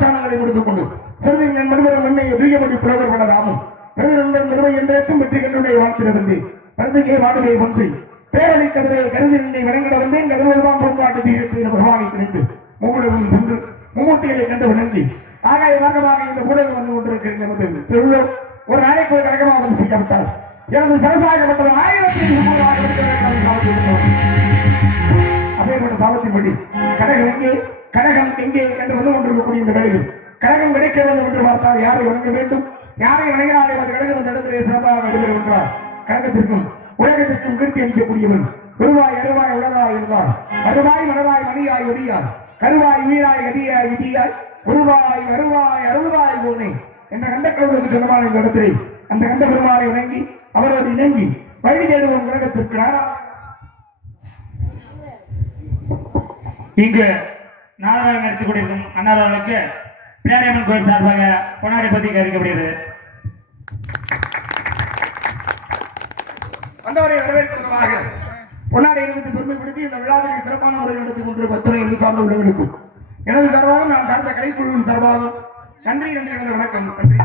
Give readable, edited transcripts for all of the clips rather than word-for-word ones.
ஸ்தானங்களை முடித்துக் கொண்டு செல்வங்கள் மனிதரும் என்னை தூயமடி புலவர் வளராமும் பிரதிநண்பன் நிறுவை என்றேக்கும் வெற்றி கண்டுடைய வாழ்த்திலிருந்து கருதுகை வாடுகை வம்சை பேரளி கதிரை கருதி நின்னை வணங்கிட வந்தேன் கதிர்வல்வான் பூங்காட்டு தீர்ப்பின் பகவானை பிடித்து மூவுலகம் சென்று மும்மூர்த்திகளை கண்டு வணங்கி ஆகாய மார்க்கமாக இந்த ஊடகம் வந்து கொண்டிருக்கிற நமது திருவிழா ஒரு நாளைக்கு ஒரு கழகமாக வந்து செய்யப்பட்டார். எனது சரசாகப்பட்டது 1000 அப்பேற்பட்ட சாபத்தின்படி கடகம் எங்கே கழகம் எங்கே என்று வந்து கொண்டிருக்கக்கூடிய இந்த வேளையில் கழகம் கிடைக்க வேண்டும் என்று பார்த்தால் யாரை வணங்க வேண்டும், யாரை வணங்கினாலே அந்த கழகம் அந்த இடத்திலே சிறப்பாக நடைபெறுகின்றார். கழகத்திற்கும் உலகத்திற்கும் கீர்த்தி அளிக்கக்கூடியவன் உருவாய் அருவாய் உலகாய் இருந்தார் அருவாய் மலராய் மணியாய் ஒடியாய் கருவாய் உயிராய் கதியாய் விதியாய் உருவாய் வருவாய் அருள்வாய் போனே என்ற கண்டக்கடவுளுக்கு சொந்தமான இந்த இடத்திலே அந்த கண்ட பெருமானை வணங்கி அவரோடு இணங்கி வழி தேடுவோம் உலகத்திற்கு. இங்கு நாடகம் நடத்தி கொண்டிருக்கும் அன்னார்களுக்கு பிரியாரியம்மன் கோயில் சார்பாக பொன்னாடி பத்தி அறிவிக்கப்படுகிறது. வந்தவரை வரவேற்பதற்காக பொன்னாடி என்பது பெருமைப்படுத்தி இந்த விழாவினை சிறப்பான முறையில் நடத்தி கொண்டிருக்கும் அத்தனை என்று சார்ந்த உள்ளவர்களுக்கும் எனது சார்பாக நான் சார்ந்த கலைக்குழுவின் சார்பாக நன்றி நன்றி எனது வணக்கம். நன்றி.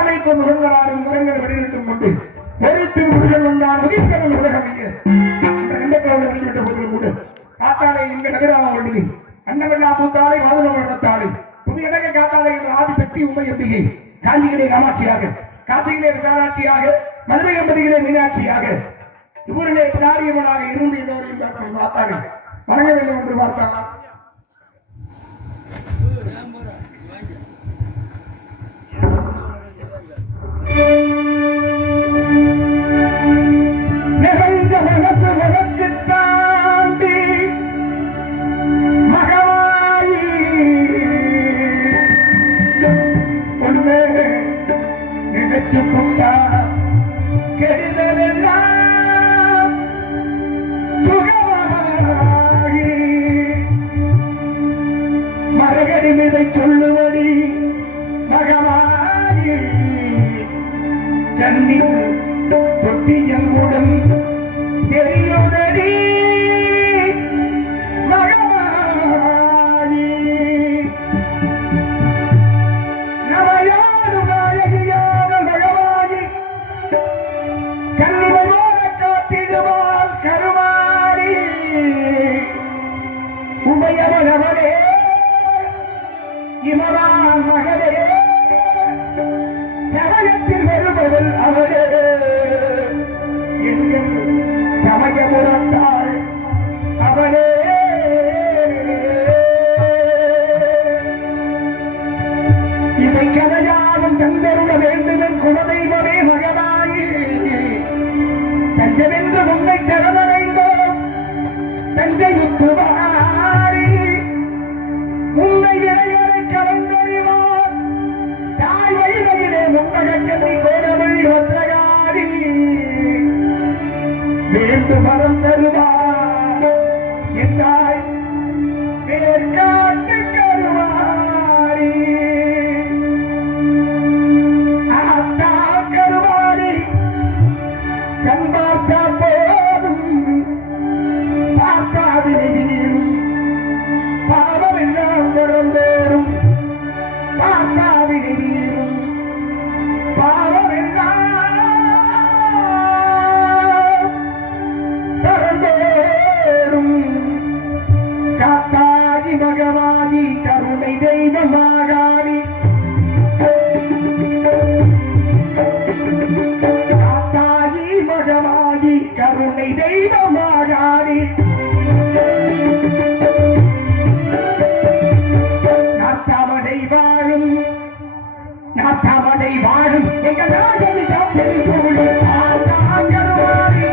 கருணைக்கு முகங்களாரும் முகங்கள் வெளியிட்டும் கொண்டு ஒழித்து முருகன் வந்தான் உயிர்த்தவன் உலகமைய என்ற கண்டக்கோடு வெளியிட்ட போதிலும் கூட காத்தாலை எங்கள் நகராம அன்னவெல்லாம் பூத்தாலை வாதுமம் நடத்தாலை புது இடங்க காத்தாலை என்ற ஆதிசக்தி உமை எம்பிகை காஞ்சிகளே காமாட்சியாக காசிகளே விசாலாட்சியாக மதுரை எம்பதிகளே மீனாட்சியாக ஊரிலே பிடாரியவனாக இருந்து எல்லோரையும் பார்த்தாங்க வணங்க வேண்டும் என்று பார்த்தாங்க. நிறைந்த மனசு வழக்கு தாண்டி மகவாயி ஒன்று நினைச்சு கொண்டா கெடுதல் எல்லாம் சுகமாகி மரகடி மீதை சொல்லுவடி மகவாயி கண்ணில் தொட்டியங்குடன் தெரியுதடி மகவாயி நமையாடும் நாயகியான மகவாயி கண்ணிமை போல காத்திடுவாள் கருமாறி உமையவனவனே இமவான் மகளே சமயத்தில் வருபவள் அவளே எங்கள் சமயபுரத்தாள் அவளே இசைக்கவையாவும் தந்தருள வேண்டுமென் குலதெய்வமே மகவாயி தஞ்சமென்று உன்னை சரணடைந்தோம் தஞ்சை முத்துவாரி உன்னை இளைஞரை கலந்தறிவார் தாய் வயிறையிலே முன்னகக்கல்லி கோலமணி ஒற்றகாரி வேண்டு மரம் தருவார் என்றாய் மேற்காட்டு கருவாரி ஆத்தா கருவாரி கண் பார்த்தா போதும் பார்த்தாவினையும் பாவம் எல்லாம் மறந்தேறும் பார்த்தாவினையும் பாவம் எல்லாம் மறந்தேறும் காத்தாயி மகவாயி கருணை தெய்வமாகாணி காத்தாயி மகவாயி கருணை தெய்வமாகாணி நாட்டாமடை வாழும் எங்கள் ராஜதி காப்பெரி சூழி கருவாரி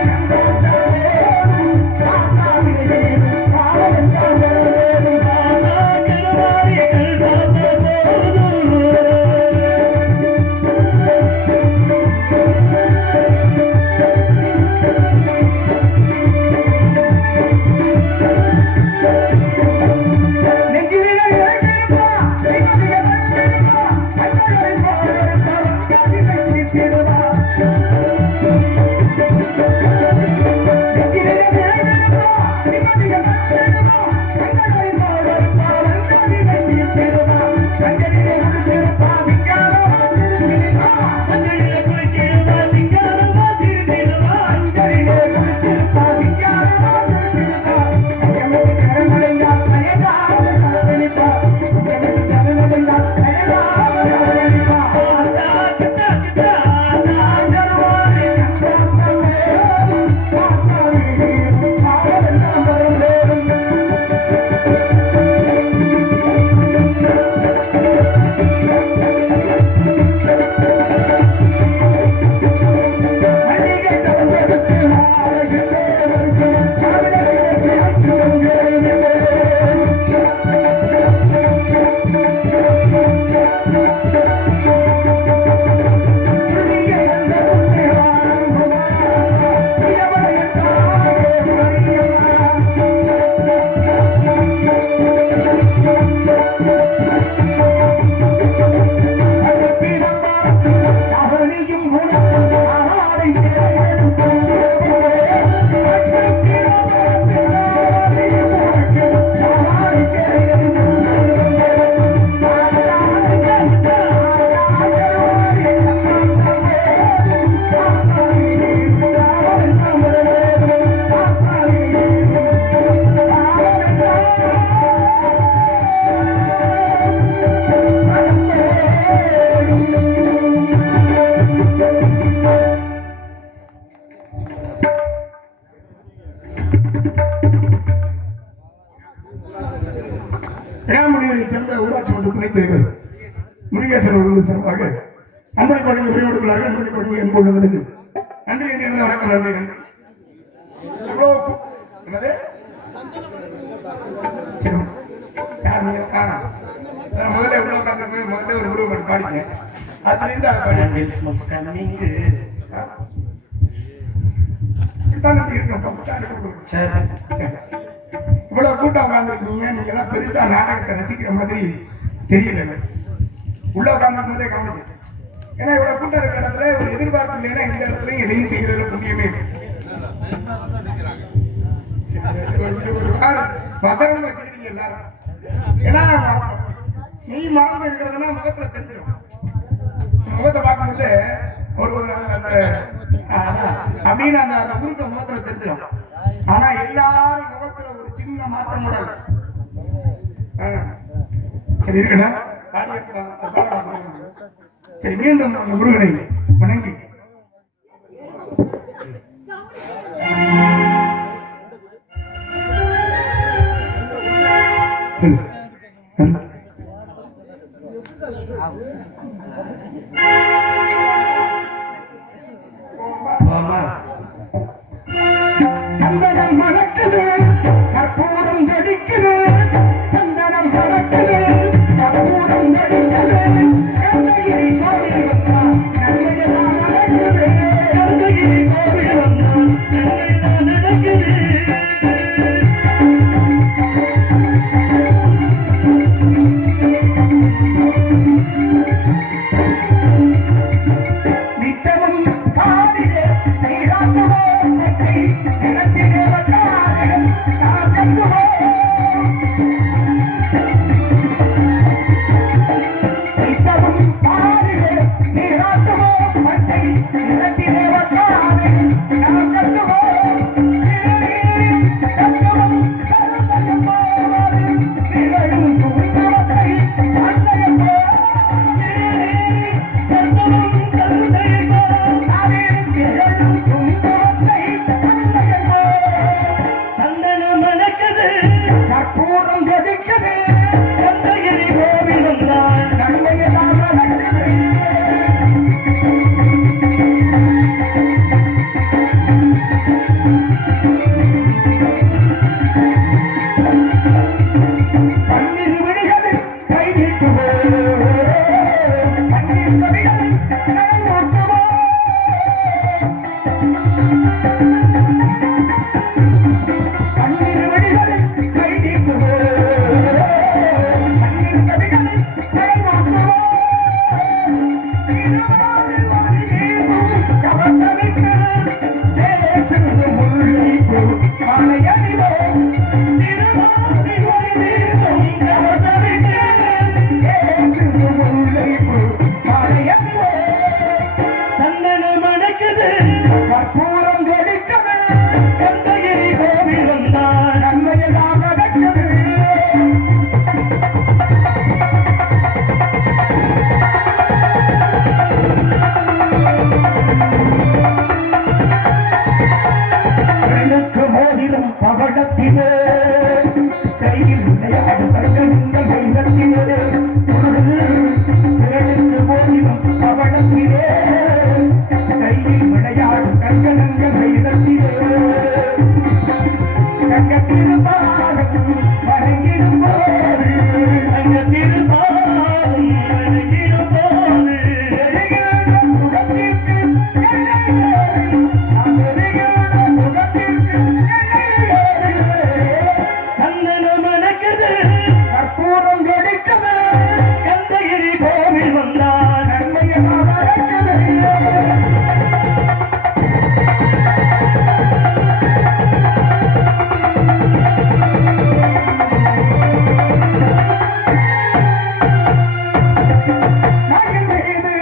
இளமுடியை சேர்ந்த ஊராட்சி மன்ற துணைத் தலைவர் முருகேசன் அவர்கள் சார்பாக அன்பனை பணிந்து உரையாடுகிறார்கள். அன்பனை பணிந்து என்பவர்களுக்கு நன்றி என்று வணக்கம். நன்றி நன்றி. முதல்ல உள்ள உட்காந்து முதல்ல ஒரு உருவம் பாடிங்க. இவ்வளவு கூட்டம் உட்காந்துருக்கீங்க. நீங்க எல்லாம் பெருசா நாடகத்தை ரசிக்கிற மாதிரி தெரியல. உள்ள உட்காந்துருக்கும் போதே கவனிச்சு. ஏன்னா இவ்வளவு கூட்டம் இருக்கிற இடத்துல ஒரு எதிர்பார்ப்பு இல்லைன்னா இந்த இடத்துலயும் எதையும் செய்யறதுல புண்ணியமே வசனம் வச்சுக்கிறீங்க எல்லாரும். ஏன்னா நீ மறந்து இருக்கிறதுனா முகத்துல தெரிஞ்சிடும். முகத்தை பார்க்கும்போது ஒரு அந்த அப்படின்னு அந்த உருக்க முகத்துல தெரிஞ்சிடும். ஆனா எல்லாரும் முகத்துல ஒரு சின்ன மாற்றம் கூட சரி இருக்குண்ணா. சரி மீண்டும் முருகனை வணங்கி சந்தனம் மணக்குது, கற்பூரம் வெடிக்குது. சந்தனம் மணக்குது, கற்பூரம் வெடிக்குது. கந்தகிரி கோவில் வந்தா நன்மையெல்லாம் நடக்குது. கந்தகிரி கோவில் வந்தா நன்மையெல்லாம் நடக்குது. நித்தமும் பாடிலே நீராட்டுவோம் வெற்றி நிலத்திலே வந்தாரே நான் கட்டுவோம். நித்தமும் பாடிலே நீராட்டுவோம் வெற்றி நிலத்திலே வந்தாரே நான் கட்டுவோம். திருநீரில் தத்துவம் கருதையும் போவாது நிகழும் துணிந்தவத்தை அன்னையும் கற்பூரம் ஜெபிக்குது. கந்தகிரி கோவில் வந்தால் நன்மையெல்லாம் நடக்குது. பன்னிரு விழிகளில் கை நீட்டுவோம். பன்னிரு கவிகளில் கை ஓட்டுவோம். பன்னிரு விழிகளில் கை நீட்டுவோம். பன்னிரு கவிகளில் கை ஓட்டுவோம். திருவாரூரில் வாழி வீசும் கவசமிட்டு தேசும் முல்லைப்பூ மாலை அணிவோம். திருவாரூரில் வாழி வீசும் கவசமிட்டு தேசும் முல்லைப்பூ மாலை அணிவோம். சந்தனம் மணக்குது, கற்பூரம் வெடிக்குது. கந்தகிரி கோவில் வந்தால் நன்மையெல்லாம் நடக்குது. பெண்ணுக்கு மோதிரம் பவளத்திலே கையில் விளையாடும் கண்கள் வைரத்திலே. பெண்ணுக்கு மோதிரம் பவளத்திலே கையில் விளையாடும் கண்கள் வைரத்திலே. கங்கத்திருப்பாடும் வணங்கிடும் போது கங்கத்திருப்பாடும் வணங்கிடும் போது தெரிகிற சுகத்திற்கு என்னை ஏறு. நான் தெரிகிற சுகத்திற்கு என்னை ஏறு. சந்தனம் மணக்குது, கற்பூரம் வெடிக்குது. கந்தகிரி கோவில் வந்தால் நன்மையெல்லாம் நடக்குது. நாயின் மீது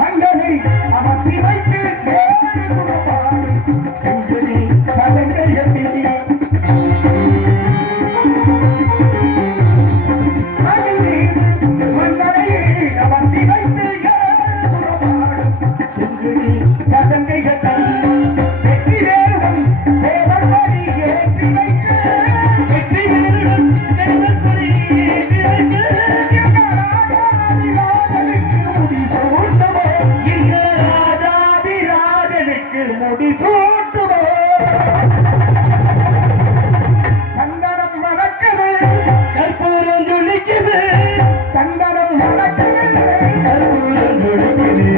மன்னனை அமர்த்தி வைத்து ஏறு குணப்பாடு கண்களே சலங்கை எண்ணி. நாயின் மீது மன்னனை அமர்த்தி வைத்து ஏறு குணப்பாடு செங்கடி சதங்கைகளை வெற்றி வேறுடன் சேவர் கொடி ஏற்றி வைத்து வெற்றி வீரன் தேவர் கொடி ஏற்றி வைத்து ராஜாதிராஜனுக்கு முடி சூட்டுமோ இங்க ராஜாதிராஜனுக்கு முடி சூட்டுமோ சந்தனம் மணக்குது கற்பூரம் ஜொலிக்குது சந்தனம் மணக்குது கற்பூரம் ஜொலிக்குது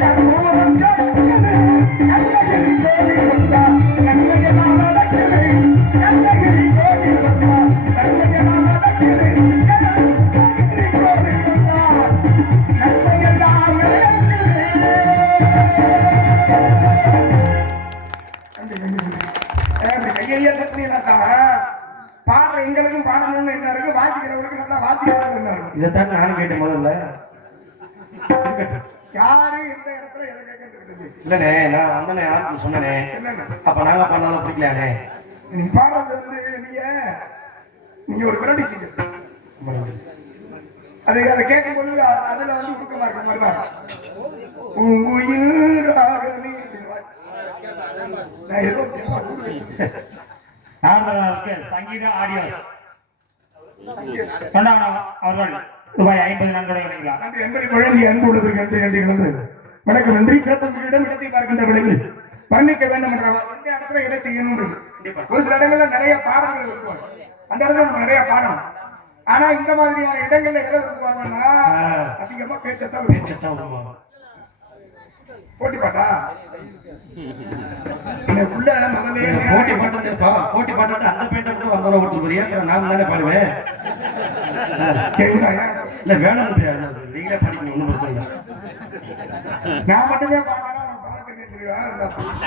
கற்பூரம் ஜொலிக்குது கண்ணகிரி கோடி வந்தா கண்ணகியெல்லாம் நடக்குது கண்ணகிரி கோடி வந்தா கண்ணகியெல்லாம் நடக்குது கண்ணகிரி கோடி வந்தா நன்மையெல்லாம் நடக்குது. கையையா தட்டினாக்கா பாடுற எங்களுக்கும் பாடணும்னு என்ன இருக்கு, வாசிக்கிறவங்களுக்கு நல்லா வாசிக்கிறவங்க என்ன இருக்கு. இதைத்தான் நானும் கேட்டேன் முதல்ல. இருக்கட்டும். யாரு எந்த இடத்துல எதை கேட்கறது இல்லண்ணே, நான் அண்ணனை யாருக்கு சொன்னனே, என்னன்னு அப்ப நாங்க பண்ணாலும் பிடிக்கலானே. நீ பாடுறது நீங்க ஒரு மெலடி சிங்கர், அதை கேட்கும் பொழுது அதுல உருக்கமா இருக்க மாதிரி தான் பூங்குயில் ராகமே நான் ஏதோ நாரதருக்கு சங்கீத ஆடியோஸ் கொண்டாங்க அவர்கள் ரூபாய் 50 நன்கொடை வழங்கினார். நன்றி என்பதை வழங்கி அன்பு உள்ளதற்கு நன்றி நன்றி கிடந்தது. வணக்கம் நன்றி. சிறப்பிடம் இடத்தை பார்க்கின்ற விலையில் வர்ணிக்க வேண்டும் என்ற எந்த இடத்துல எதை செய்யணும். ஒரு சில இடங்கள்ல நிறைய பாடங்கள் இருக்கும், அந்த இடத்துல நம்ம நிறைய பாடம். ஆனா இந்த மாதிரியான இடங்கள்ல எதை விரும்புவாங்கன்னா அதிகமா பேச்சத்தான் விரும்புவாங்க. போட்டி பாட்டா உள்ள முதல்ல போட்டி பாட்டு அந்த பேட்டை கூட 50 ரூபா கொடுத்து போறியா? நான் தானே பாடுவேன். இல்ல வேணும், நீங்களே படிக்கணும், ஒண்ணும் பிரச்சனை இல்லை. நான் மட்டுமே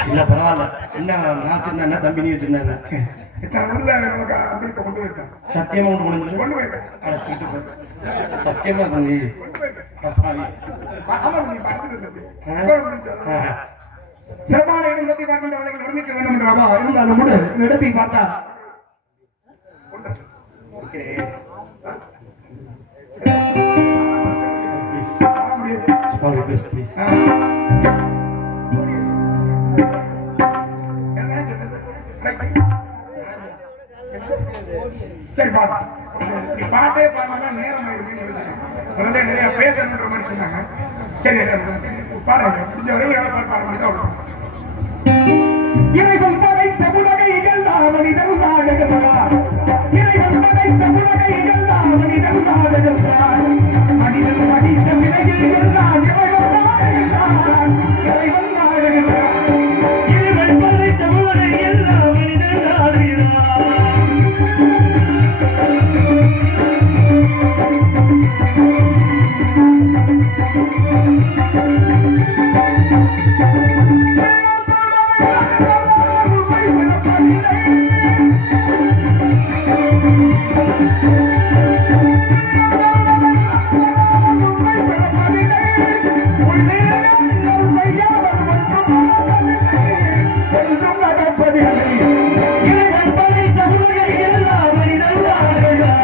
இல்ல பரவாயில்ல. என்ன நான் சின்ன என்ன தம்பி, நீ சின்ன கொண்டு போயிருக்கேன். சத்தியமா கொண்டு கொண்டு போயிருக்கேன். சத்தியமா பண்ணி சிறப்பான இடத்தை பார்க்கின்ற வேலைகள் வர்ணிக்க வேண்டும் என்றாவா இருந்தாலும் கூட இந்த இடத்தை பார்த்தா சரி பாரு, பாட்டே பாருன்னா நேரம் ஆயிடுச்சு, நிறைய பேசணுன்ற மாதிரி சொன்னாங்க. சரி பாருங்க, முடிஞ்ச வரைக்கும் பாட இறைவன் படைத்த உலகைகள் மனிதன் நாடுகிறார். இறைவன் படைத்த உலகைகள் மனிதன் நாடுகிறார். மனிதன் படித்த விலையில் எல்லாம் இறைவன் நாடுகிறார். இறைவன் படைத்த உலகைகள் மனிதன் நாடுகிறார். இறைவன் படைத்த உலகைகள் மனிதன் நாடுகிறார்.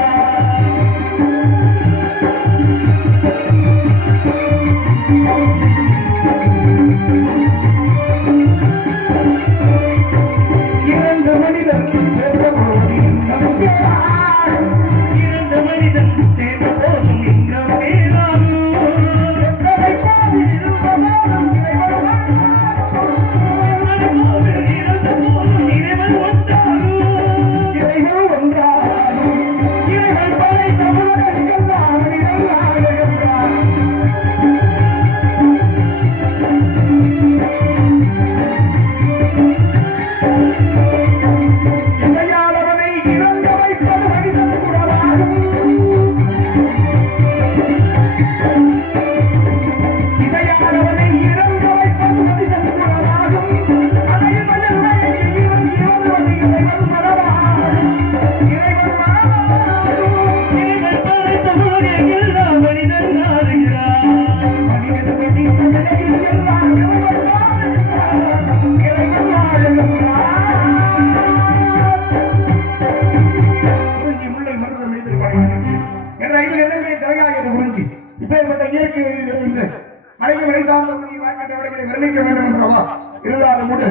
இரண்டு மனிதன் சேர்ந்த போது இரண்டு மனிதன் சேர்ந்த போதும் இன்னும் மேலாகும். எத்தனை கோவில் இருந்ததாலும் இருந்த போதும் இறைவன் ஒன்றாகும். இறைவன் ஒன்றாகும். இறைவன் படைத்த உலகைகள் மனிதன் நாடுகிறார். இசையாளவனை இறங்க வைப்பது மனிதன் குரலாகும். இசையாளவனை இறங்க என்பதை வர்ணிக்க வேண்டும் என்றவா இருந்தாலும் கூட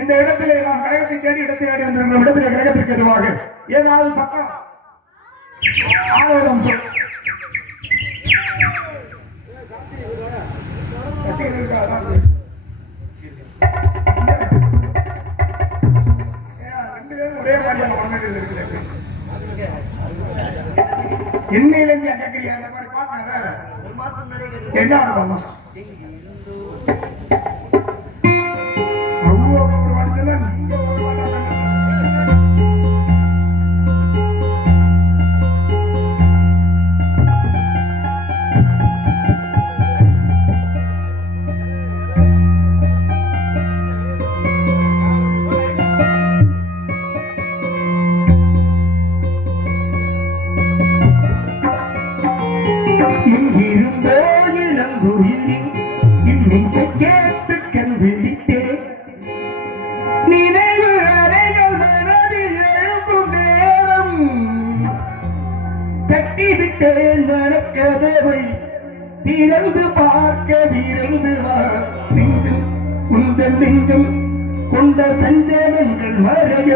இந்த இடத்திலே நாம் கழகத்தை தேடி இடத்தை ஆடி வந்திருக்கிற இடத்திலே கழகத்திற்கு எதுவாக ஏதாவது சட்டம் ஆலோசனை சொல் ஒரே மாதிரியான மனநிலையில் இருக்கிறது என்னையில இருந்து கேட்கறியா அந்த மாதிரி பாட்டாத என்ன பண்ணலாம் அவ்வளோ ஒரு வாட்டத்துல நீங்க ஒரு வாட்டா எங்கிருந்தோ இளங்குயிலின் இன்னிசை கேட்டு கண் விழித்தேன் நினைவு அறைகள் மனதில் எழுப்பும் நேரம் கட்டிவிட்டேன் மனக்கதவை திறந்து பார்க்க விரைந்து வா நெஞ்சும் உந்தன் நெஞ்சும் கொண்ட சஞ்சலங்கள் மறைய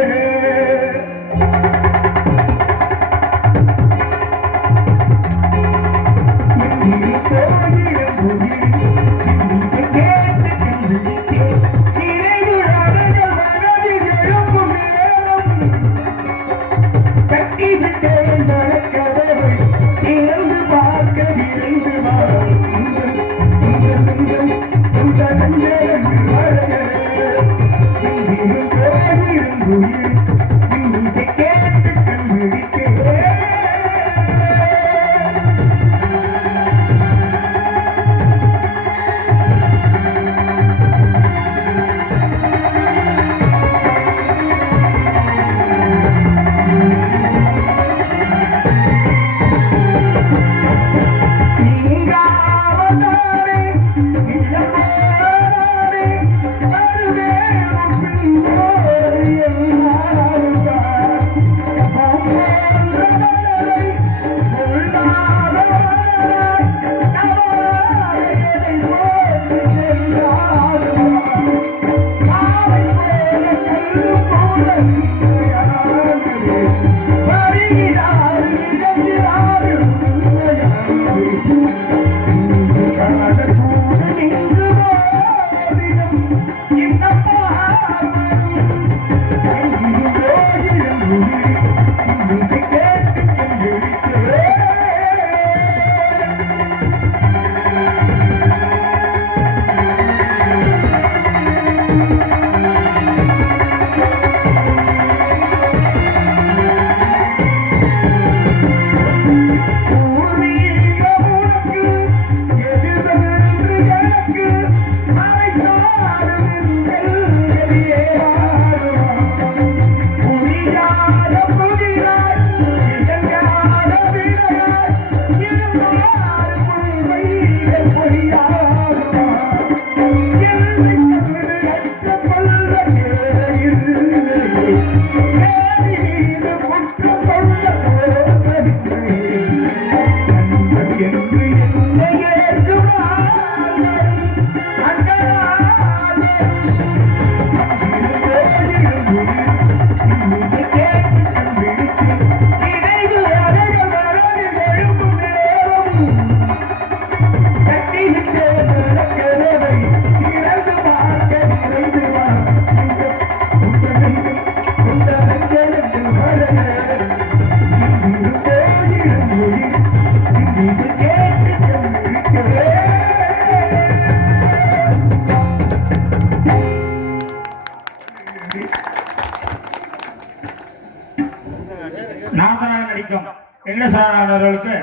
நாமக்கல் நடிக்கும் வெங்கடேஸ்வரன் அவர்களுக்கு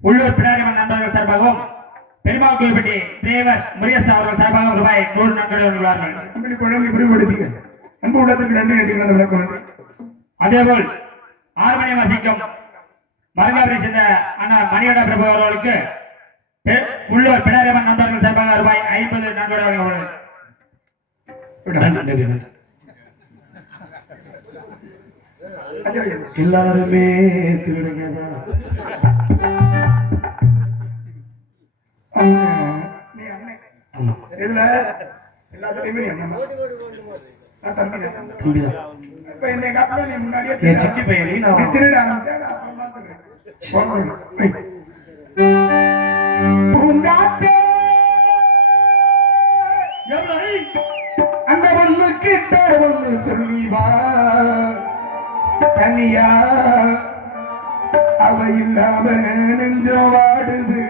உள்ளூர் பிடாரிமன் நண்பர்கள் சார்பாகவும் பெருமாள் கோயில்பட்டி டிரைவர் முருகேசன் அவர்கள் சார்பாகவும் ரூபாய் 100 நன்கொடை வழங்குவார்கள். அன்பு உள்ளத்திற்கு நன்றி நன்றி விளக்கம். அதேபோல் ஆர்மணியம் வசிக்கும் மரங்காபுரை சேர்ந்த அண்ணா மணிகண்ட பிரபு அவர்களுக்கு உள்ளூர் பிடாரிமன் நண்பர்கள் சார்பாக ரூபாய் 50 நன்கொடை வழங்குவார்கள். எல்லாருமே திருடுங்கதான். இதுல எல்லாத்துலயுமே என்னமா நான் தம்பி தான். தம்பிதான். இப்ப என்னை காட்டுல நீ முன்னாடியே என் சித்தி பையன் நீ நான் திருட ஆரம்பிச்சா நான் அப்புறம் பார்த்துக்கிறேன். பூங்காத்தே அந்த ஒண்ணு கிட்ட ஒண்ணு சொல்லி வா தனியா அவ இல்லாம நெஞ்சோ வாடுது.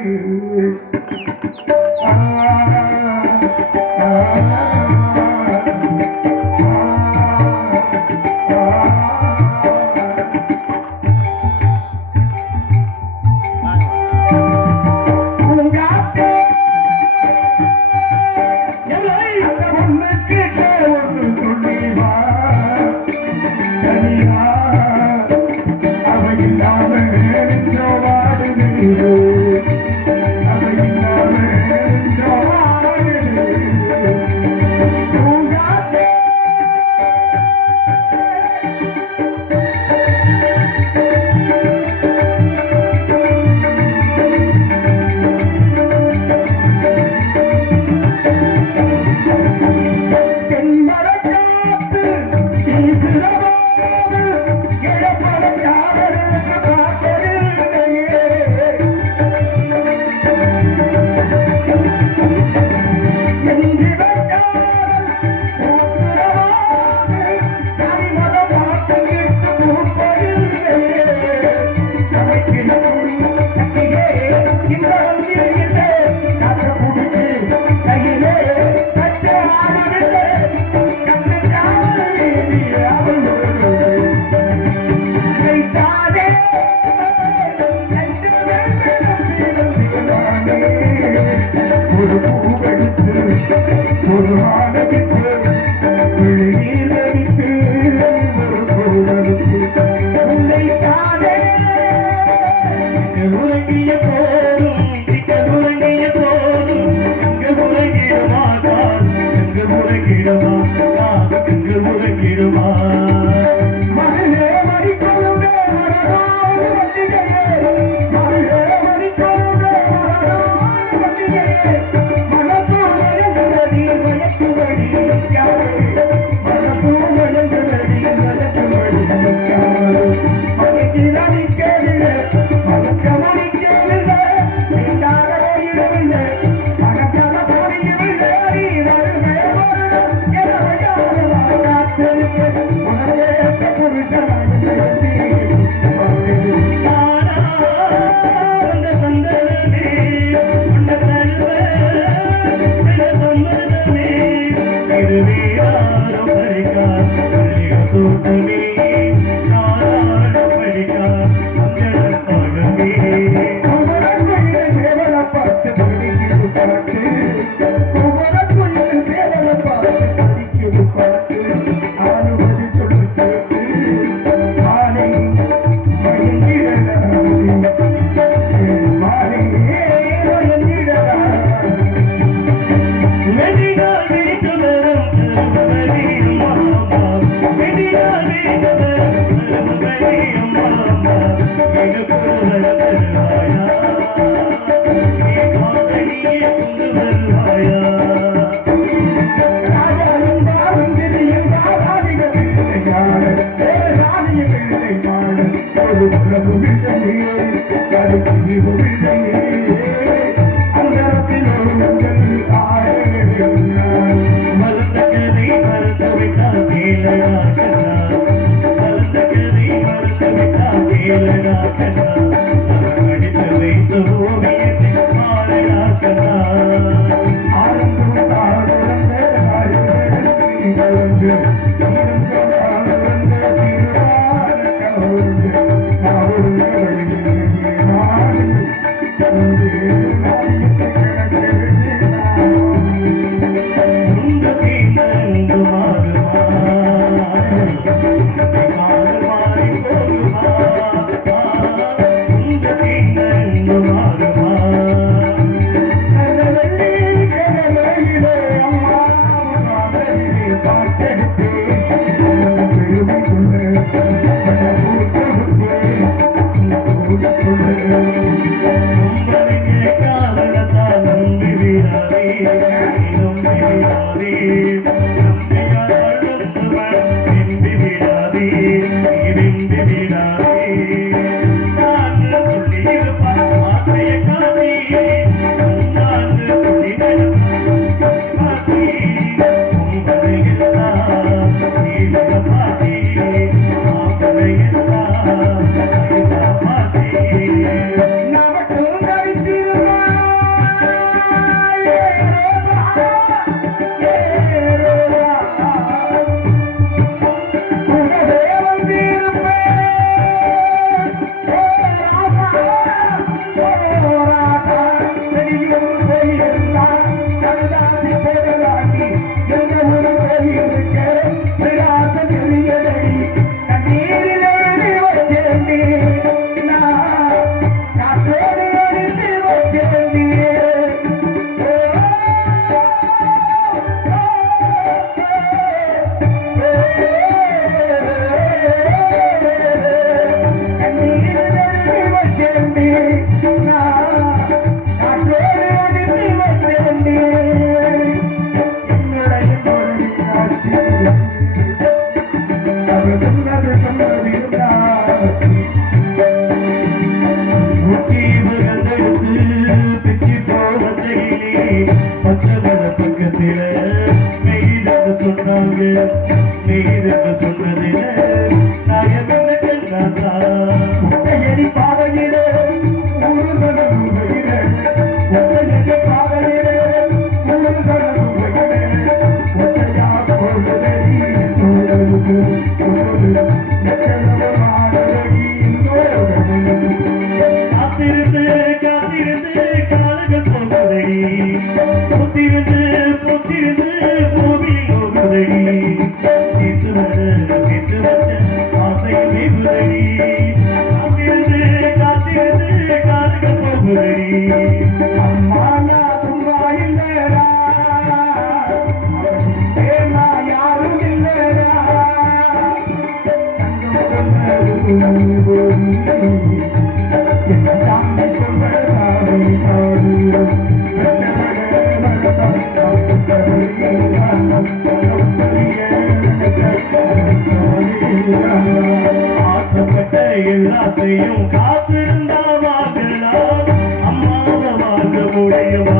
ஆசைப்பட்ட எல்லாத்தையும் காத்திருந்தா வாங்கலாம் அம்மாவை வாங்க முடியுமா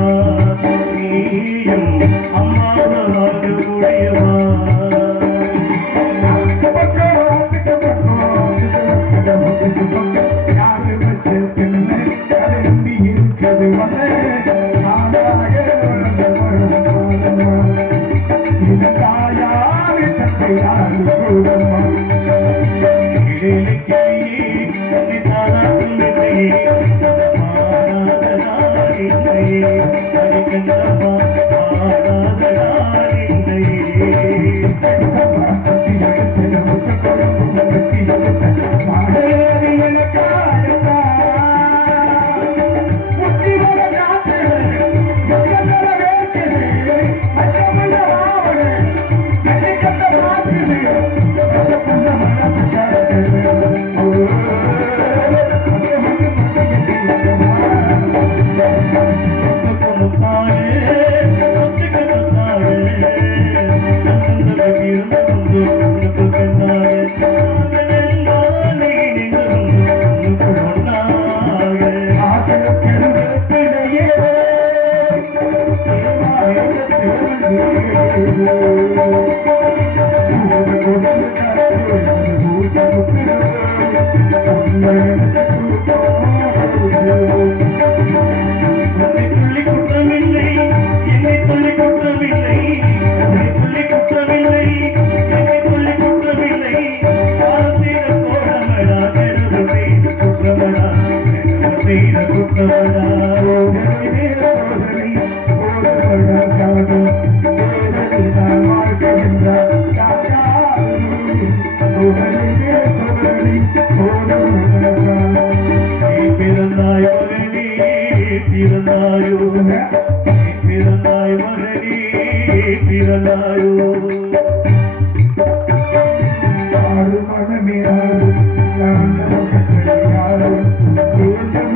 நீயும் அம்மாவை வாங்க முடியுமா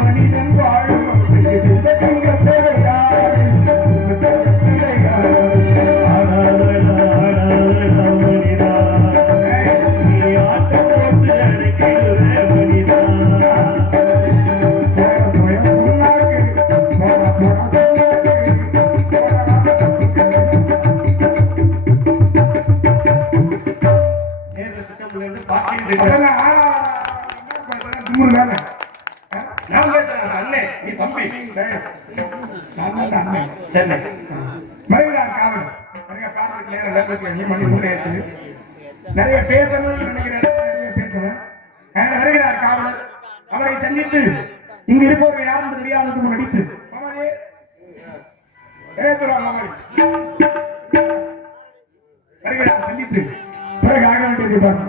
மனிதன் வாழும் அப்பதான் ஆளா தும்முரு தானே நான் பேசுறேன் அண்ணே நீ தம்பி நான் தான் அண்ணன். சரி மதுரையார் காவல் நிறைய பாடலுக்கு நேரம் இல்லை, பேசுகிறேன். நீ மணி மூணு ஆச்சு. நிறைய பேசணும்னு நினைக்கிறேன், நிறைய பேசணும். அதனால வருகிறார் காவலர். அவரை சந்தித்து இங்கு இருப்பவர்கள் யார் என்று தெரியாதது நடித்து மாமாவே, ஏத்துறா மாமாவே. வருகிறார் சந்தித்து பிறகு ஆக வேண்டியது பாரு.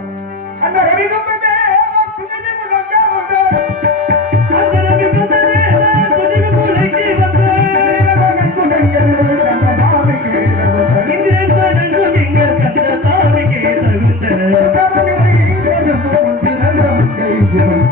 அந்த ரவி கும்பதே துணிவு முழங்காவுண்டோ, அந்த ரவி கும்பதே துணிவு முழங்கி வந்தோ, மகன் துணைகள் கந்த தாமிக்கே தகுந்த, இங்கே மகன் நீங்கள் கந்த தாமிக்கே தகுந்த, கரங்களை இரண்டும் சிறந்தம் கைசிவன்